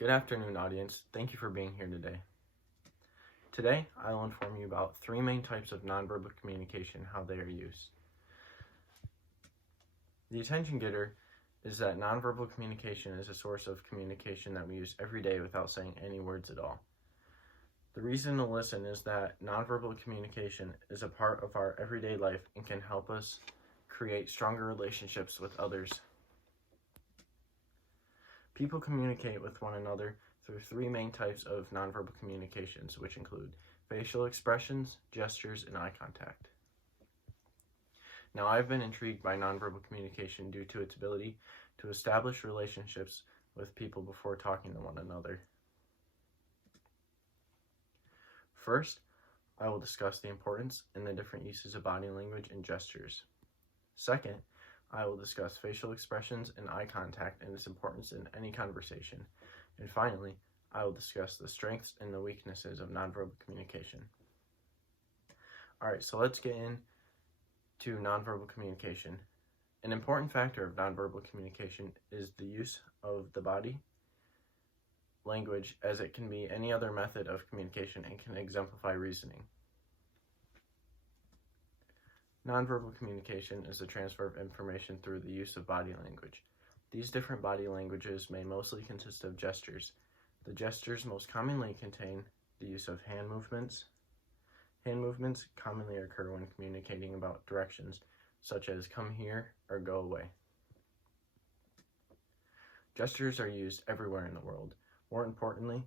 Good afternoon, audience. Thank you for being here today. Today, I will inform you about three main types of nonverbal communication, how they are used. The attention getter is that nonverbal communication is a source of communication that we use every day without saying any words at all. The reason to listen is that nonverbal communication is a part of our everyday life and can help us create stronger relationships with others. People communicate with one another through three main types of nonverbal communications, which include facial expressions, gestures, and eye contact. Now, I've been intrigued by nonverbal communication due to its ability to establish relationships with people before talking to one another. First, I will discuss the importance and the different uses of body language and gestures. Second, I will discuss facial expressions and eye contact and its importance in any conversation. And finally, I will discuss the strengths and the weaknesses of nonverbal communication. Alright, so let's get into nonverbal communication. An important factor of nonverbal communication is the use of the body language, as it can be any other method of communication and can exemplify reasoning. Nonverbal communication is the transfer of information through the use of body language. These different body languages may mostly consist of gestures. The gestures most commonly contain the use of hand movements. Hand movements commonly occur when communicating about directions, such as come here or go away. Gestures are used everywhere in the world. More importantly,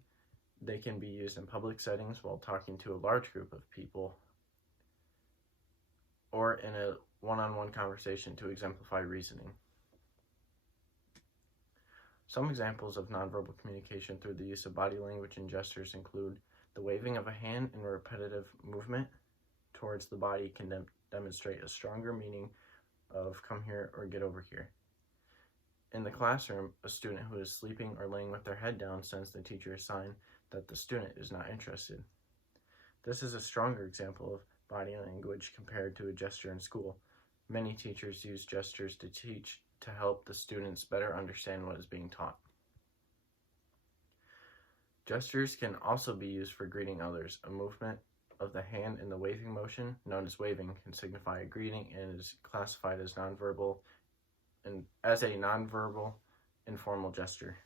they can be used in public settings while talking to a large group of people, or in a one-on-one conversation to exemplify reasoning. Some examples of nonverbal communication through the use of body language and gestures include the waving of a hand in repetitive movement towards the body can demonstrate a stronger meaning of come here or get over here. In the classroom, a student who is sleeping or laying with their head down sends the teacher a sign that the student is not interested. This is a stronger example of body language compared to a gesture in school. Many teachers use gestures to teach to help the students better understand what is being taught. Gestures can also be used for greeting others. A movement of the hand in the waving motion, known as waving, can signify a greeting and is classified as nonverbal and as a nonverbal informal gesture.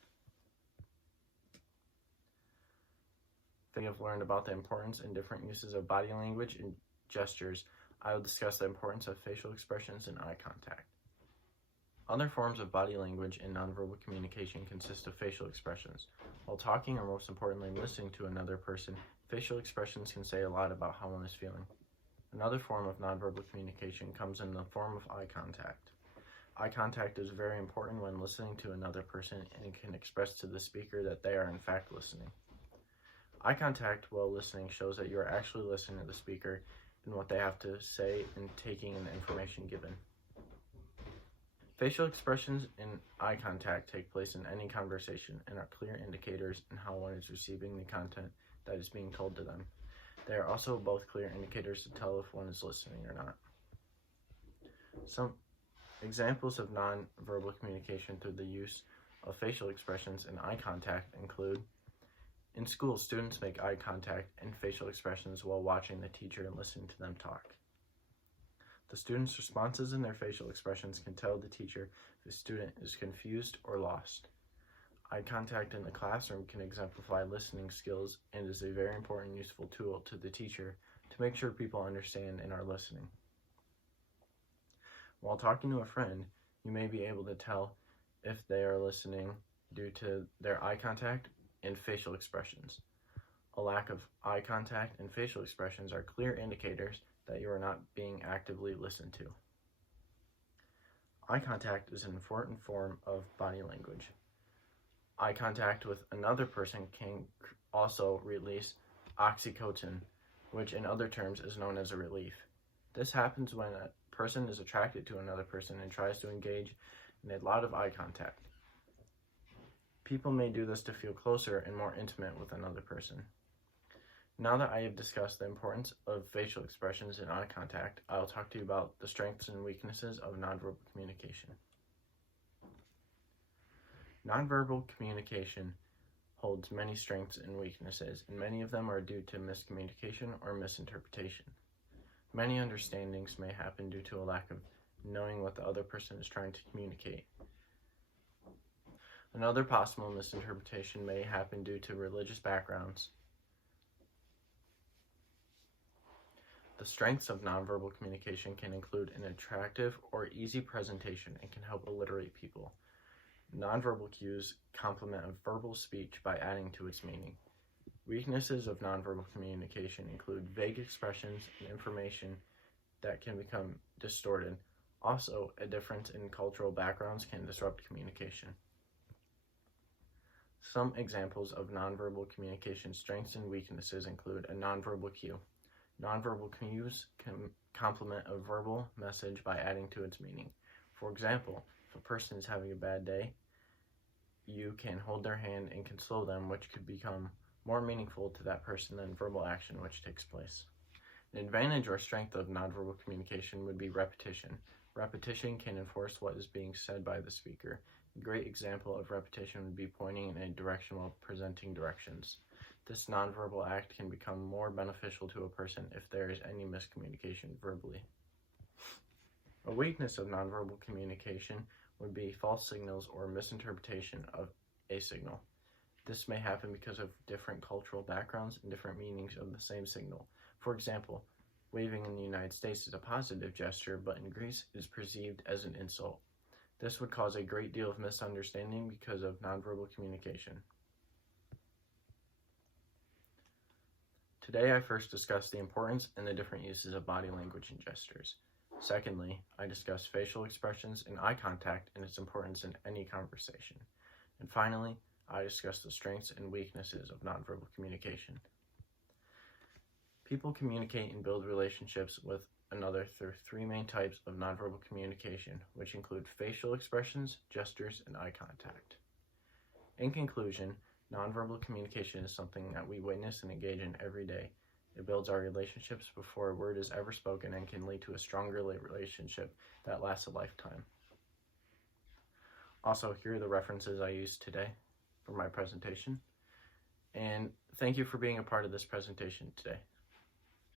They have learned about the importance and different uses of body language and gestures. I will discuss the importance of facial expressions and eye contact. Other forms of body language and nonverbal communication consist of facial expressions. While talking, or most importantly listening to another person, facial expressions can say a lot about how one is feeling. Another form of nonverbal communication comes in the form of eye contact. Eye contact is very important when listening to another person and can express to the speaker that they are in fact listening. Eye contact while listening shows that you are actually listening to the speaker and what they have to say and taking in the information given. Facial expressions and eye contact take place in any conversation and are clear indicators in how one is receiving the content that is being told to them. They are also both clear indicators to tell if one is listening or not. Some examples of nonverbal communication through the use of facial expressions and eye contact include: in school, students make eye contact and facial expressions while watching the teacher and listening to them talk. The students' responses and their facial expressions can tell the teacher if the student is confused or lost. Eye contact in the classroom can exemplify listening skills and is a very important and useful tool to the teacher to make sure people understand and are listening. While talking to a friend, you may be able to tell if they are listening due to their eye contact and facial expressions. A lack of eye contact and facial expressions are clear indicators that you are not being actively listened to. Eye contact is an important form of body language. Eye contact with another person can also release oxytocin, which in other terms is known as a relief. This happens when a person is attracted to another person and tries to engage in a lot of eye contact. People may do this to feel closer and more intimate with another person. Now that I have discussed the importance of facial expressions and eye contact, I will talk to you about the strengths and weaknesses of nonverbal communication. Nonverbal communication holds many strengths and weaknesses, and many of them are due to miscommunication or misinterpretation. Many understandings may happen due to a lack of knowing what the other person is trying to communicate. Another possible misinterpretation may happen due to religious backgrounds. The strengths of nonverbal communication can include an attractive or easy presentation and can help illiterate people. Nonverbal cues complement a verbal speech by adding to its meaning. Weaknesses of nonverbal communication include vague expressions and information that can become distorted. Also, a difference in cultural backgrounds can disrupt communication. Some examples of nonverbal communication strengths and weaknesses include a nonverbal cue. Nonverbal cues can complement a verbal message by adding to its meaning. For example, if a person is having a bad day, you can hold their hand and console them, which could become more meaningful to that person than verbal action which takes place. An advantage or strength of nonverbal communication would be repetition. Repetition can enforce what is being said by the speaker. A great example of repetition would be pointing in a direction while presenting directions. This nonverbal act can become more beneficial to a person if there is any miscommunication verbally. A weakness of nonverbal communication would be false signals or misinterpretation of a signal. This may happen because of different cultural backgrounds and different meanings of the same signal. For example, waving in the United States is a positive gesture, but in Greece it is perceived as an insult. This would cause a great deal of misunderstanding because of nonverbal communication. Today I first discussed the importance and the different uses of body language and gestures. Secondly, I discussed facial expressions and eye contact and its importance in any conversation. And finally, I discussed the strengths and weaknesses of nonverbal communication. People communicate and build relationships with another through three main types of nonverbal communication, which include facial expressions, gestures, and eye contact. In conclusion, nonverbal communication is something that we witness and engage in every day. It builds our relationships before a word is ever spoken and can lead to a stronger relationship that lasts a lifetime. Also, here are the references I used today for my presentation. And thank you for being a part of this presentation today.